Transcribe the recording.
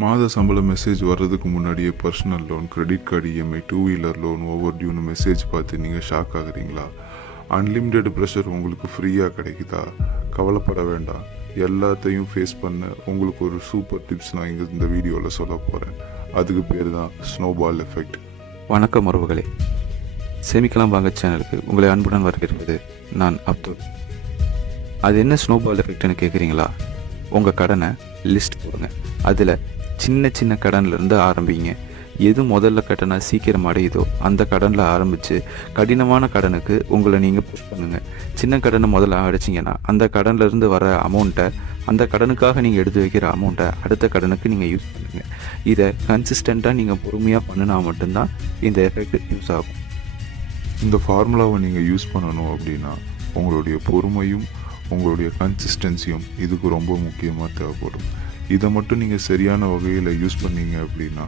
மாத சம்பள மெசேஜ் வர்றதுக்கு முன்னாடியே personal loan, credit card EMI, two wheeler loan over டியூன்னு மெசேஜ் பார்த்து நீங்கள் ஷாக் ஆகுறீங்களா? அன்லிமிட்டெட் ப்ரெஷர் உங்களுக்கு ஃப்ரீயாக கிடைக்குதா? கவலைப்பட வேண்டாம். எல்லாத்தையும் ஃபேஸ் பண்ண உங்களுக்கு ஒரு சூப்பர் டிப்ஸ் நான் இங்கே இந்த வீடியோவில் சொல்ல போகிறேன். அதுக்கு பேர் தான் ஸ்னோபால் எஃபெக்ட். வணக்கம் உறவுகளே, சேமிக்கலாம் வாங்க சேனலுக்கு உங்களை அன்புடன் வரவேற்பது நான் அப்துல். அது என்ன ஸ்னோபால் எஃபெக்ட்னு கேட்குறீங்களா? உங்கள் கடனை லிஸ்ட் போடுங்க. அதில் சின்ன சின்ன கடன்லேருந்து ஆரம்பிங்க. எது முதல்ல கட்டணா சீக்கிரம் அடையுதோ அந்த கடனில் ஆரம்பித்து கடினமான கடனுக்கு உங்களை நீங்கள் புஷ் பண்ணுங்கள். சின்ன கடனை முதல்ல அடைச்சிங்கன்னா அந்த கடன்லேருந்து வர அமௌண்ட்டை, அந்த கடனுக்காக நீங்கள் எடுத்து வைக்கிற அமௌண்ட்டை அடுத்த கடனுக்கு நீங்கள் யூஸ் பண்ணுங்கள். இதை கன்சிஸ்டண்ட்டாக நீங்கள் பொறுமையாக பண்ணினா மட்டும்தான் இந்த எஃபெக்ட் யூஸ் ஆகும். இந்த ஃபார்முலாவை நீங்கள் யூஸ் பண்ணணும் அப்படின்னா உங்களுடைய பொறுமையும் உங்களுடைய கன்சிஸ்டன்சியும் இதுக்கு ரொம்ப முக்கியமாக தேவைப்படும். இதை மட்டும் நீங்கள் சரியான வகையில் யூஸ் பண்ணீங்க அப்படின்னா